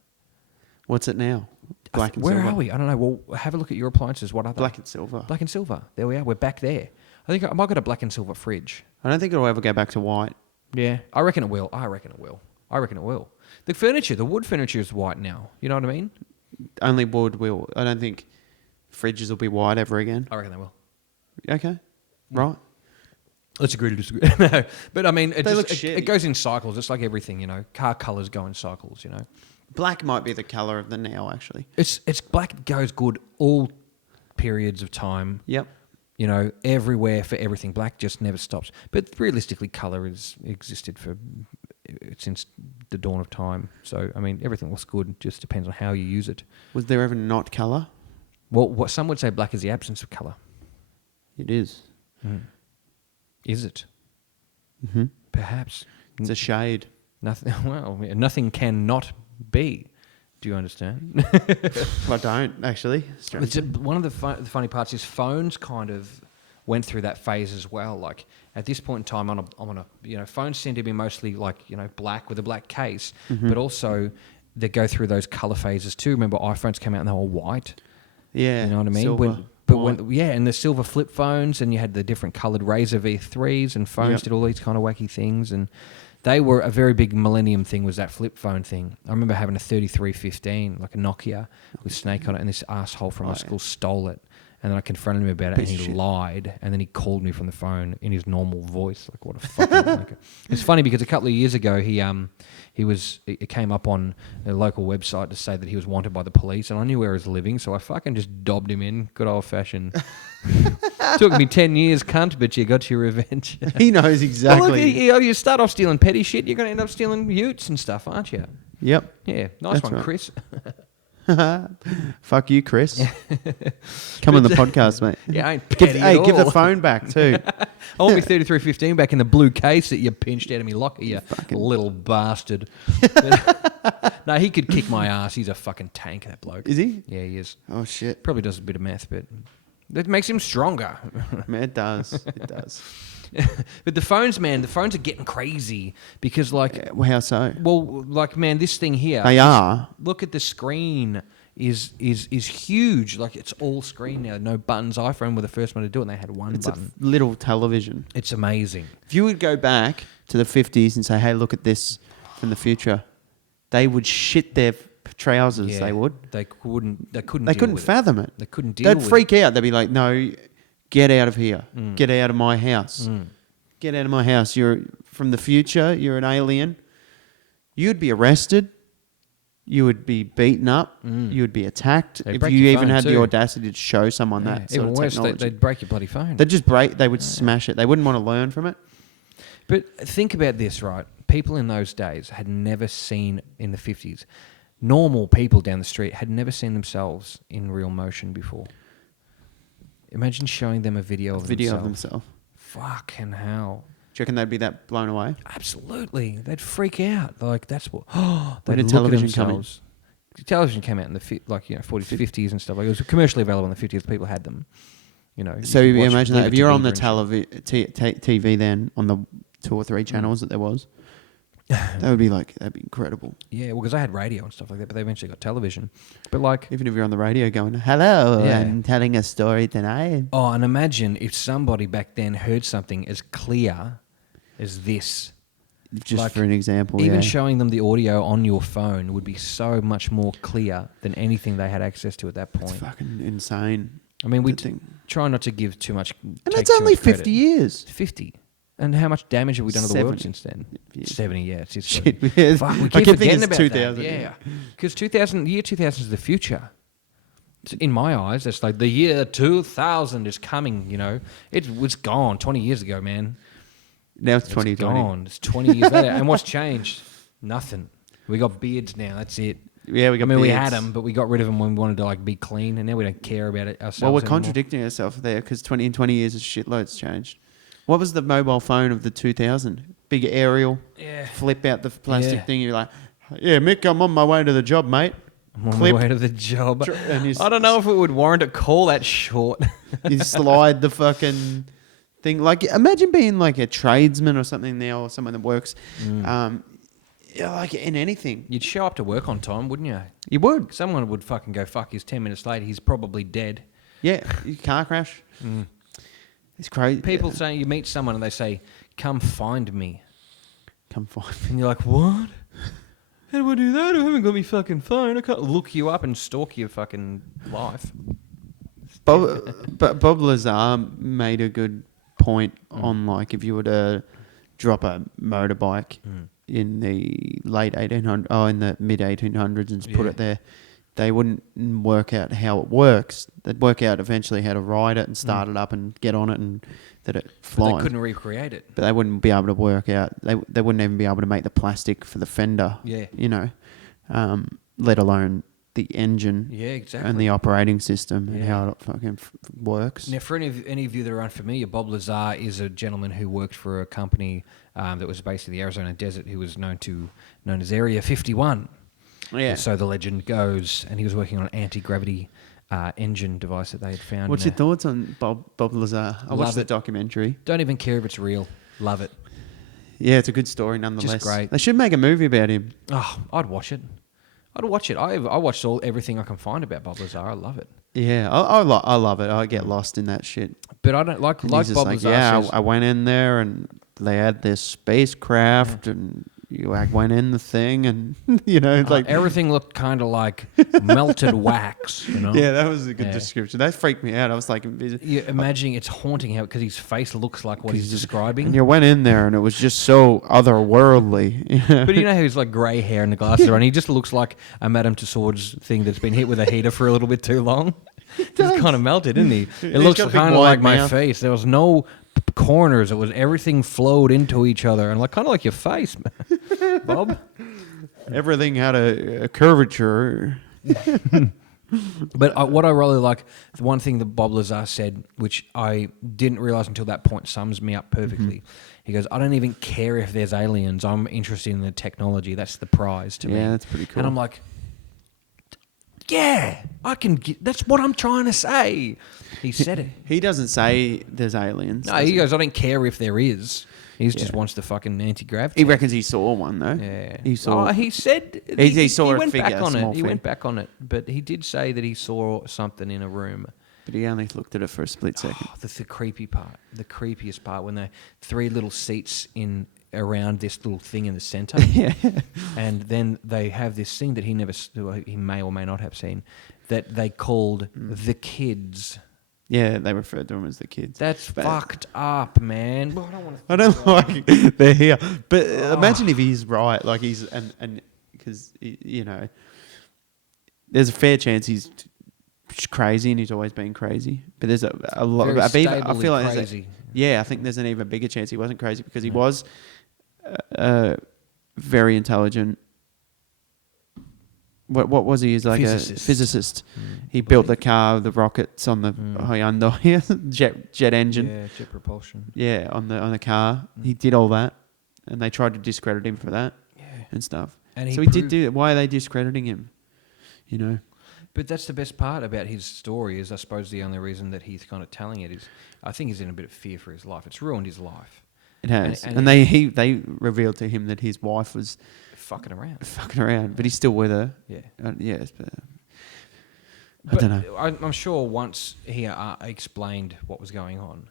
What's it now? Black and Where silver. Where are we? I don't know. Well, have a look at your appliances. What are they? Black and silver. Black and silver. There we are. We're back there. I think I might got a black and silver fridge. I don't think it'll ever go back to white. Yeah, I reckon it will. The wood furniture is white now. You know what I mean? Only wood will. I don't think fridges will be white ever again. I reckon they will. Okay, right. Let's agree to disagree. No, but I mean, it goes in cycles. It's like everything, Car colours go in cycles, Black might be the colour of the now, actually. It's black goes good all periods of time. Yep. Everywhere for everything. Black just never stops. But realistically, colour has existed since the dawn of time. So, I mean, everything looks good. It just depends on how you use it. Was there ever not colour? Well, what some would say black is the absence of colour. It is. Mm. Is it? Mm-hmm. Perhaps. It's a shade. Nothing cannot be. Do you understand? I don't, actually. One of the funny parts is phones kind of went through that phase as well. Like at this point in time, I'm on a phones tend to be mostly like black with a black case, but also they go through those color phases too. Remember, iPhones came out and they were white. Yeah, you know what I mean. Silver, and the silver flip phones, and you had the different colored Razr V3s, and phones did all these kind of wacky things and. They were a very big millennium thing, was that flip phone thing. I remember having a 3315, like a Nokia with Snake on it, and this asshole from my school stole it. And then I confronted him about it, and he lied. And then he called me from the phone in his normal voice. Like, what a fucking... like, it's funny because a couple of years ago, it came up on a local website to say that he was wanted by the police, and I knew where he was living, so I fucking just dobbed him in, good old-fashioned... Took me 10 years, cunt, but you got your revenge. He knows exactly. Well, look, you start off stealing petty shit, you're going to end up stealing utes and stuff, aren't you? Yep. Yeah, nice That's one, right. Chris. Fuck you, Chris. Come on the podcast, mate. Yeah, I ain't petty Give the phone back too. I want me 3315 back in the blue case that you pinched out of me locker, you fucking little bastard. No, he could kick my ass. He's a fucking tank, that bloke. Is he? Yeah, he is. Oh shit. Probably does a bit of meth, but that makes him stronger. Man, it does. It does. But the phones are getting crazy because, like, Well, how so? well, like, man, this thing here. They are. Look at the screen. Is huge. Like, it's all screen now. No buttons. iPhone were the first one to do it, and they had one It's button. a little television. It's amazing. If you would go back to the 50s and say, hey, look at this from the future, they would shit their trousers. Yeah, They would. They couldn't. They couldn't. They deal couldn't with fathom it. They couldn't deal They'd with freak out. They'd be like, no, get out of here. Get out of my house. Get out of my house. You're from the future. You're an alien. You'd be arrested. You would be beaten up. You would be attacked. They'd If break you your even phone had the too. audacity to show someone that sort Even of worse, technology. they'd break your bloody phone. They'd just break. They would smash it. They wouldn't want to learn from it. But think about this, right? People in those days had never seen, in the 50s, normal people down the street had never seen themselves in real motion before. Imagine showing them a video of Themselves. Fucking hell. Do you reckon they'd be that blown away? Absolutely. They'd freak out. Like, that's what... When they'd did look at television come in? themselves. Television came out in the 40s, 50s and stuff. Like, it was commercially available in the 50s. People had them. You know. So you imagine that if you're on the television. TV then, on the 2 or 3 channels that there was, that would be like, that'd be incredible. Yeah, well, because I had radio and stuff like that, but they eventually got television. But like... Even if you're on the radio going, hello, Yeah. I'm telling a story tonight. Oh, and imagine if somebody back then heard something as clear as this. Just Like, for an example, Even yeah. showing them the audio on your phone would be so much more clear than anything they had access to at that It's point. fucking insane. I mean, we the thing. try not to give too much. And take that's too only much credit. 50 years. 50. And how much damage have we done to the world 70. since then? Yeah. 70, yeah. It's just Shit, Fuck, yeah. we I keep keep thinking forgetting it's about 2000. that. Yeah. Because year 2000 is the future. In my eyes, that's like the year 2000 is coming, you know. It was gone 20 years ago, man. Now it's It's 2020. gone. It's 20 years later. And what's changed? Nothing. We got beards now. That's it. Yeah, we got we beards. had them, but we got rid of them when we wanted to like be clean, and now we don't care about it ourselves. Well, we're anymore. contradicting ourselves there because in 20 years, a shitload's changed. What was the mobile phone of the 2000? Big aerial, Yeah. flip out the plastic Yeah. thing. You're like, yeah, Mick, I'm on my way to the job, mate. I'm on Clip. the way to the job. And you I don't know if it would warrant a call that short. You slide the fucking thing. Like, imagine being like a tradesman or something now, or someone that works, yeah, like in anything. You'd show up to work on time, wouldn't you? You would. Someone would fucking go, fuck, he's 10 minutes late. He's probably dead. Yeah, car crash. It's crazy. People saying, you meet someone and they say, come find me. Come find me. And you're like, what? How do I do that? I haven't got my fucking phone. I can't look you up and stalk your fucking life. But Bob Lazar made a good point on, like, if you were to drop a motorbike in the late 1800s, in the mid 1800s, and just put Yeah. it there, they wouldn't work out how it works. They'd work out eventually how to ride it and start it up and get on it and that it But flies. they couldn't recreate it. But they wouldn't be able to work out. They wouldn't even be able to make the plastic for the fender. Yeah. You know, let alone the engine. Yeah, exactly. And the operating system and Yeah. how it fucking works. Now, for any of you that are unfamiliar, Bob Lazar is a gentleman who worked for a company that was based in the Arizona desert, who was known as Area 51. Yeah. So the legend goes, and he was working on an anti-gravity engine device that they had found. What's your thoughts on Bob Lazar? I Love watched the it. documentary. Don't even care if it's real. Love it. Yeah, it's a good story nonetheless. great. They should make a movie about him. Oh, I'd watch it. I'd watch it. I watched everything I can find about Bob Lazar. I love it. Yeah, I love it. I get lost in that shit. But I don't like And Bob he's just Lazar yeah, says, I went in there and they had this spacecraft and I went in the thing and it's like everything looked kind of like melted wax, you know? yeah, that was a good Yeah. description. That freaked me out. I was like, You're imagining it's haunting how because his face looks like what he's describing. and you went in there and it was just so otherworldly. But you know how he's like grey hair and the glasses are on? He just looks like a Madame Tussauds thing that's been hit with a heater for a little bit too long. He's kind of melted, isn't he? It He's looks got a big kind of wide like my mouth. face. There was no corners. It was everything flowed into each other, and like kind of like your face, man. Bob. Everything had a curvature. But what I really like, the one thing that Bob Lazar said, which I didn't realize until that point, sums me up perfectly. He goes, I don't even care if there's aliens. I'm interested in the technology. That's the prize to me. Yeah, that's pretty cool. And I'm like, yeah, I can get, that's what I'm trying to say. He said it. He doesn't say there's aliens. No, does he goes, I don't care if there is. He just Yeah. wants the fucking anti-gravity. He reckons he saw one though. Yeah. He saw. Oh, he said He saw a went figure, back a on small it. He figure. went back on it, but he did say that he saw something in a room. But he only looked at it for a split second. Oh, the creepy part, the creepiest part, when they 3 little seats in around this little thing in the center, Yeah. and then they have this thing that he may or may not have seen, that they called the kids. Yeah, they referred to him as the kids. That's But- fucked up, man. Well, I don't want to. I don't like they're here. But imagine if he's right, like he's and because you know, there's a fair chance he's crazy and he's always been crazy. But there's a lot. Very I feel stably like there's crazy. I think there's an even bigger chance he wasn't crazy because he was very intelligent. What was he? He's like Physicist. a physicist. He built the car, the rockets on the Hyundai jet engine. Yeah, jet propulsion. Yeah, on the car. He did all that, and they tried to discredit him for that and stuff. And So he did do it. Why are they discrediting him? You know? But that's the best part about his story is, I suppose, the only reason that he's kind of telling it is, I think he's in a bit of fear for his life. It's ruined his life. It has. And And they revealed to him that his wife was Fucking around. fucking around, but he's still with her. Yeah. Yes, but I But don't know. I'm sure once he explained what was going on,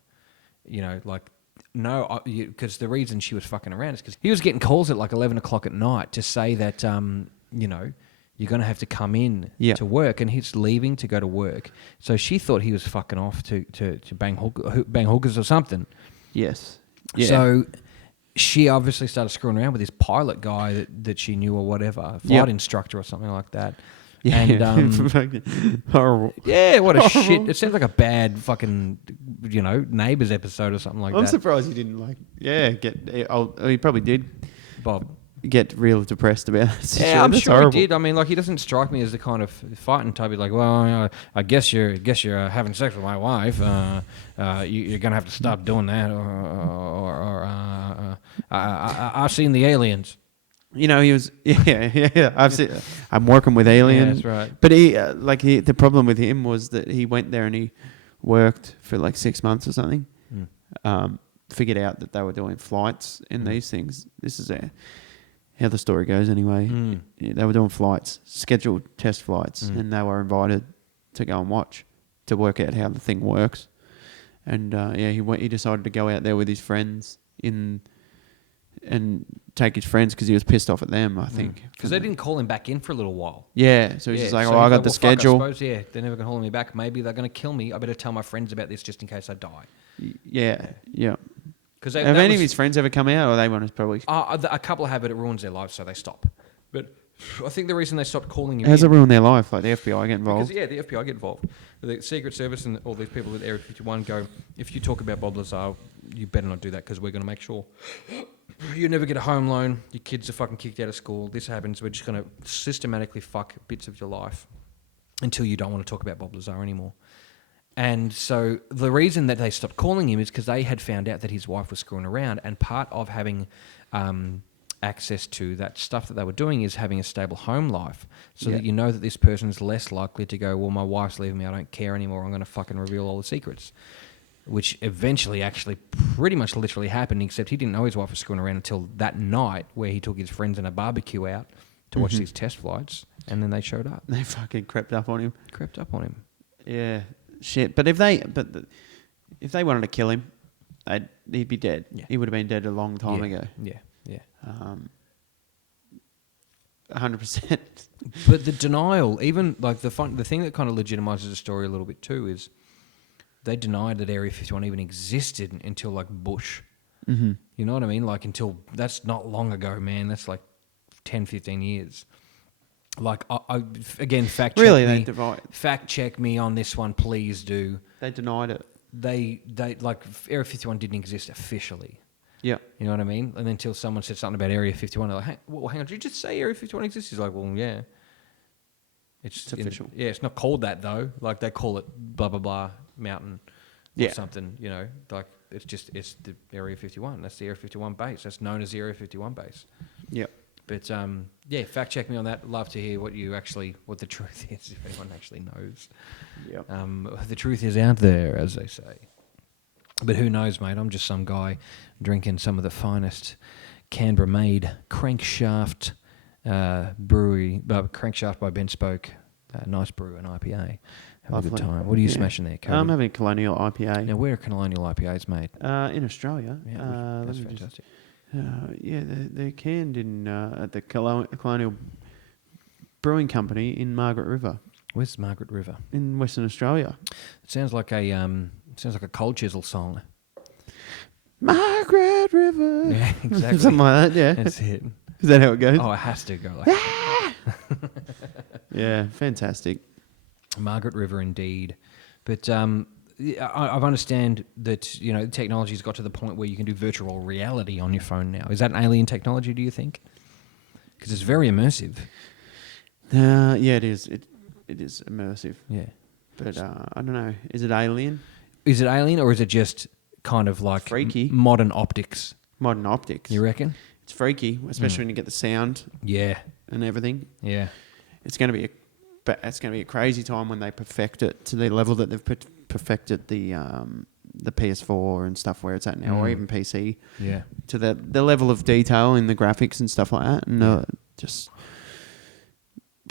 you know, like, no, because the reason she was fucking around is because he was getting calls at like 11 o'clock at night to say that, you know, you're going to have to come in to work, and he's leaving to go to work. So she thought he was fucking off to bang hookers or something. Yes. Yeah. So she obviously started screwing around with this pilot guy that she knew or whatever, flight instructor or something like that. yeah. And horrible. yeah, what a shit. It sounds like a bad fucking, you know, Neighbours episode or something like I'm that. surprised he didn't he probably did Bob. get real depressed about it. Yeah, I'm That's sure horrible. he did. I mean, like, he doesn't strike me as the kind of fighting type. He's like, well, I guess you're having sex with my wife. You're gonna have to stop doing that, or I've seen the aliens. You know, he was I'm working with aliens. Yeah, that's right. But the problem with him was that he went there and he worked for like 6 months or something. Figured out that they were doing flights in these things. This is how the story goes anyway. Yeah, they were doing flights, scheduled test flights, and they were invited to go and watch to work out how the thing works. And he decided to go out there with his friends and take his friends because he was pissed off at them, I think. Because they didn't call him back in for a little while. Yeah, so he's just like, so I he's got the fuck, schedule. I suppose, they're never going to hold me back. Maybe they're going to kill me. I better tell my friends about this just in case I die. Yeah. Because Have any of his friends ever come out, or they want to probably... a couple have it. It ruins their lives, so they stop. But I think the reason they stopped calling him How's it in, ruin their life? Like the FBI get involved? because the FBI get involved. The Secret Service and all these people with Area 51 go, if you talk about Bob Lazar, you better not do that because we're going to make sure you never get a home loan, your kids are fucking kicked out of school, this happens, we're just going to systematically fuck bits of your life until you don't want to talk about Bob Lazar anymore. And so the reason that they stopped calling him is because they had found out that his wife was screwing around, and part of having access to that stuff that they were doing is having a stable home life, so that you know that this person's less likely to go, well, my wife's leaving me, I don't care anymore, I'm going to fucking reveal all the secrets. Which eventually actually pretty much literally happened, except he didn't know his wife was screwing around until that night where he took his friends in a barbecue out to watch these test flights, and then they showed up. They fucking crept up on him. Crept up on him. Yeah, shit. But if they wanted to kill him, he'd be dead. Yeah. He would have been dead a long time ago. Yeah, yeah. 100%. But the denial, even like the thing that kind of legitimizes the story a little bit too is they denied that Area 51 even existed until like Bush. Mm-hmm. You know what I mean? Like until, that's not long ago, man. That's like 10, 15 years. Like, again, fact Really, check they me. divide. Fact check me on this one, please do. They denied it. They like Area 51 didn't exist officially. Yeah. You know what I mean? And until someone said something about Area 51, they're like, hang on, did you just say Area 51 exists? He's like, well, yeah. It's official. It's not called that though. Like they call it blah blah blah mountain or something. You know, like it's the Area 51. That's the Area 51 base. That's known as the Area 51 base. Yep. But yeah, fact check me on that. Love to hear what the truth is, if anyone actually knows. Yep. The truth is out there, as they say. But who knows, mate? I'm just some guy drinking some of the finest Canberra-made crankshaft brewery, crankshaft by Ben Spoke. Nice brew, an IPA. Have a good time. What are you smashing there, Cody? I'm having a Colonial IPA. Now, where are Colonial IPAs made? In Australia. Yeah, that's fantastic. They're canned in at the Colonial Brewing Company in Margaret River. Where's Margaret River? In Western Australia. It sounds like a Cold Chisel song. Margaret River. Yeah, exactly. Something like that, yeah. That's it. Is that how it goes? Oh, it has to go like that. Yeah, fantastic. Margaret River, indeed. But I understand that the technology's got to the point where you can do virtual reality on your phone now. Is that an alien technology? Do you think? Because it's very immersive. Yeah, it is. It is immersive. Yeah. But I don't know. Is it alien? Is it alien or is it just kind of like freaky modern optics? Modern optics. You reckon? It's freaky, especially when you get the sound. Yeah. And everything. Yeah. It's going to be a crazy time when they perfect it to the level that they've perfected the PS4 and stuff where it's at now, or even PC. Yeah. To the level of detail in the graphics and stuff like that, and just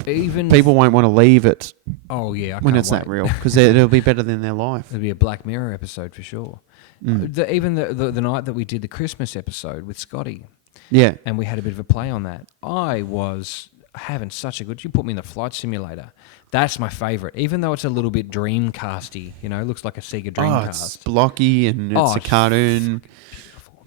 even people won't want to leave it. Oh yeah, when it's that real, because it'll be better than their life. It'll be a Black Mirror episode for sure. Even the night that we did the Christmas episode with Scotty. Yeah. And we had a bit of a play on that. I was having such a good... You put me in the flight simulator. That's my favourite. Even though it's a little bit Dreamcasty, it looks like a Sega Dreamcast. It's blocky and it's a cartoon.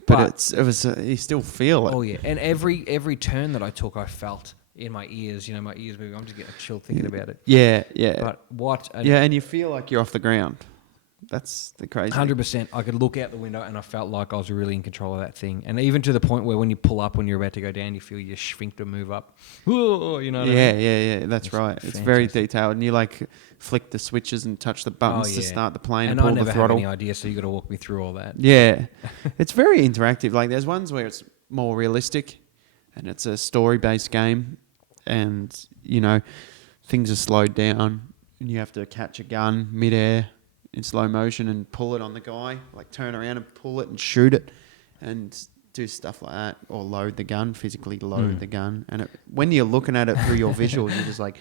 But you still feel it. Oh, yeah. And every turn that I took, I felt in my ears, my ears moving. I'm just getting a chill thinking about it. Yeah, yeah. But what... and you feel like you're off the ground. That's the crazy 100%. I could look out the window and I felt like I was really in control of that thing. And even to the point where when you pull up, when you're about to go down, you feel your sphincter move up. Whoa, you know what I mean? Yeah. That's right. Fantastic. It's very detailed. And you flick the switches and touch the buttons to start the plane and pull the throttle. And I never have any idea, so you got to walk me through all that. Yeah. It's very interactive. Like there's ones where it's more realistic and it's a story-based game and, things are slowed down and you have to catch a gun mid-air in slow motion and pull it on the guy, like turn around and pull it and shoot it and do stuff like that, or load the gun, physically load the gun. And when you're looking at it through your visuals, you're just like,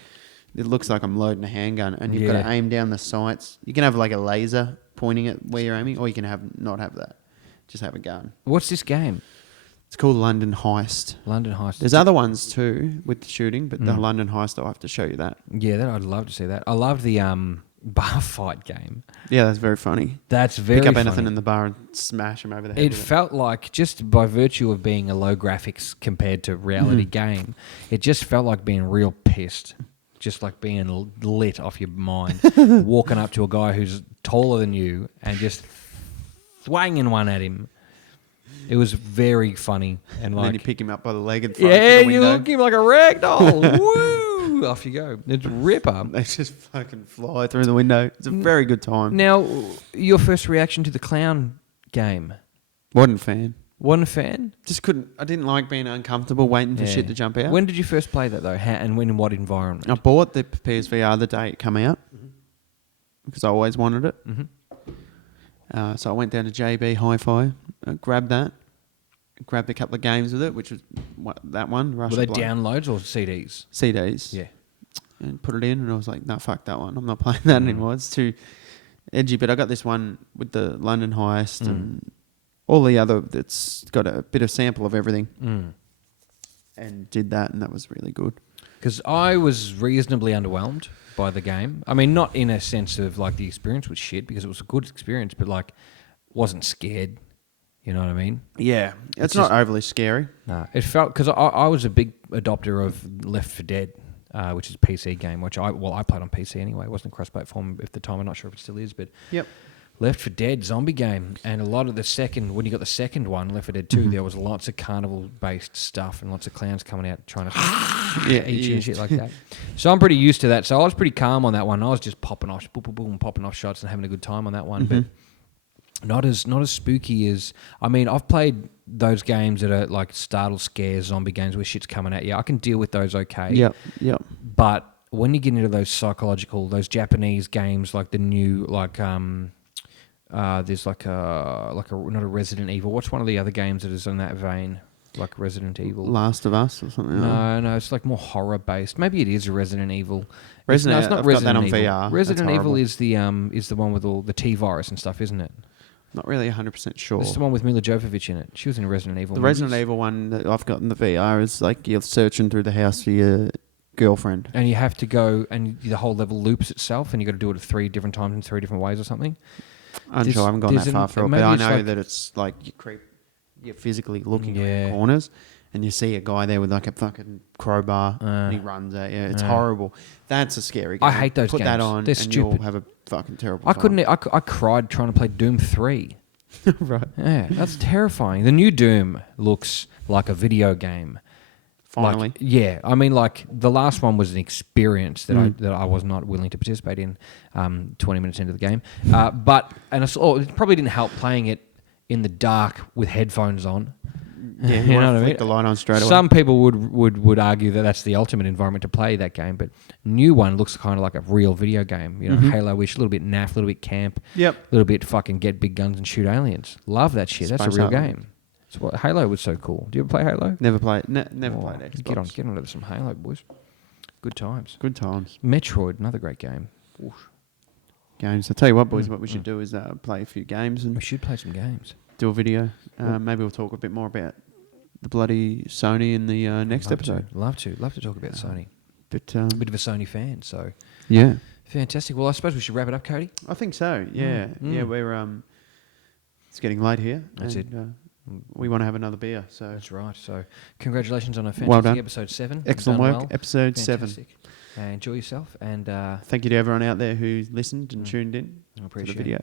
it looks like I'm loading a handgun, and you've got to aim down the sights. You can have like a laser pointing at where you're aiming, or you can not have that. Just have a gun. What's this game? It's called London Heist. London Heist. There's other ones too with the shooting, but the London Heist, I'll have to show you that. Yeah, I'd love to see that. I love the bar fight game. Yeah, that's very funny. That's very funny. Pick up funny. anything in the bar and smash them over the head. It felt like, just by virtue of being a low graphics compared to reality game, it just felt like being real pissed. Just like being lit off your mind. Walking up to a guy who's taller than you and just swinging one at him. It was very funny. And then you pick him up by the leg and throw him yeah, through the window. you look him like a rag doll. Woo! Off you go. It's a ripper. They just fucking fly through the window. It's a very good time. Now, your first reaction to the clown game? Wasn't a fan. Wasn't a fan? Just couldn't. I didn't like being uncomfortable waiting for shit to jump out. When did you first play that though? And when in what environment? I bought the PSVR the day it came out because I always wanted it. So I went down to JB Hi-Fi, grabbed that, grabbed a couple of games with it, which was that one. Were they downloads or CDs? CDs. Yeah. And put it in, and I was like, no, fuck that one. I'm not playing that anymore. It's too edgy. But I got this one with the London Heist and all the other that's got a bit of sample of everything. And did that, and that was really good. Because I was reasonably underwhelmed by the game. I mean, not in a sense of like the experience was shit, because it was a good experience, but like wasn't scared. You know what I mean? Yeah. It's not overly scary. No, it felt, because I was a big adopter of Left 4 Dead. which is a PC game, which I played on PC anyway. It wasn't cross-platform at the time. I'm not sure if it still is, but Left 4 Dead zombie game, and a lot of the second, when you got the second one, Left 4 Dead 2, there was lots of carnival-based stuff and lots of clowns coming out trying to eat you and shit like that. So I'm pretty used to that. So I was pretty calm on that one. I was just popping off, boom, boom, boom, popping off shots and having a good time on that one, but not as spooky as. I mean, I've played those games that are like startle scare zombie games where shit's coming at you. I can deal with those okay. Yep. But when you get into those psychological, those Japanese games like the new there's like a not a Resident Evil. What's one of the other games that is in that vein? Like Resident Evil. Last of Us or something. No, it's like more horror based. Maybe it is a Resident Evil. It's not I've Resident got that on Evil. VR. Resident Evil is the one with all the T virus and stuff, isn't it? Not really 100% sure. It's the one with Mila Jovovich in it. She was in Resident Evil. The Resident Evil one that I've got in the VR is like you're searching through the house for your girlfriend. And you have to go, and the whole level loops itself, and you got to do it 3 different times in 3 different ways or something. Unsure, I haven't gone that far through it, but I know that it's like you're physically looking around corners, and you see a guy there with like a fucking crowbar, and he runs at you. It's horrible. That's a scary game. I hate those games. Put that on, They're and stupid. you'll have a fucking terrible time. I cried trying to play Doom 3. Right. Yeah, that's terrifying. The new Doom looks like a video game. Finally. I mean, like the last one was an experience that I was not willing to participate in. 20 minutes into the game, it probably didn't help playing it in the dark with headphones on. Yeah, you know what I mean. The light on straight away. Some people would argue that that's the ultimate environment to play that game, but new one looks kind of like a real video game. You know, Halo-ish, a little bit naff, a little bit camp, a little bit fucking get big guns and shoot aliens. Love that shit. That's a real game. That's what Halo was so cool. Do you ever play Halo? Never played. Never played Xbox. Get on to some Halo, boys. Good times. Metroid, another great game. Oof. Games. I'll tell you what, boys. What we should do is play a few games and we should play some games. Do a video. Maybe we'll talk a bit more about the bloody Sony in the next episode. Love to talk about Sony. But a bit of a Sony fan, so yeah, fantastic. Well, I suppose we should wrap it up, Cody. I think so. Yeah, we're it's getting late here. That's it. We want to have another beer, so that's right. So congratulations on a fantastic episode 7. Excellent work, episode 7. Enjoy yourself, and thank you to everyone out there who listened and tuned in to the video.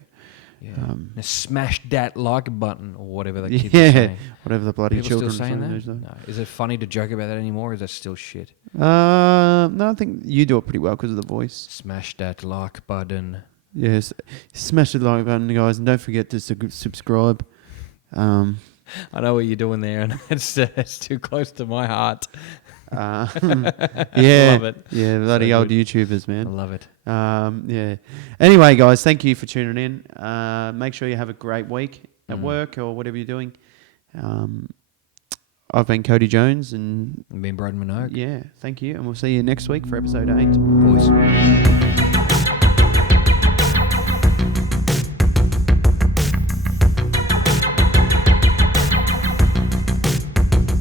Yeah. Now smash that like button or whatever the kids are saying. Whatever the bloody People children still saying are that. No. Is it funny to joke about that anymore? Or is that still shit? No, I think you do it pretty well because of the voice. Smash that like button. Yes, smash the like button, guys, and don't forget to subscribe. I know what you're doing there, and it's too close to my heart. Yeah, love it. Yeah, bloody so old good. YouTubers, man. I love it. Yeah. Anyway, guys, thank you for tuning in. Make sure you have a great week at work or whatever you're doing. I've been Cody Jones, and I've been Broden Minogue. Yeah, thank you, and we'll see you next week for episode 8. Boys.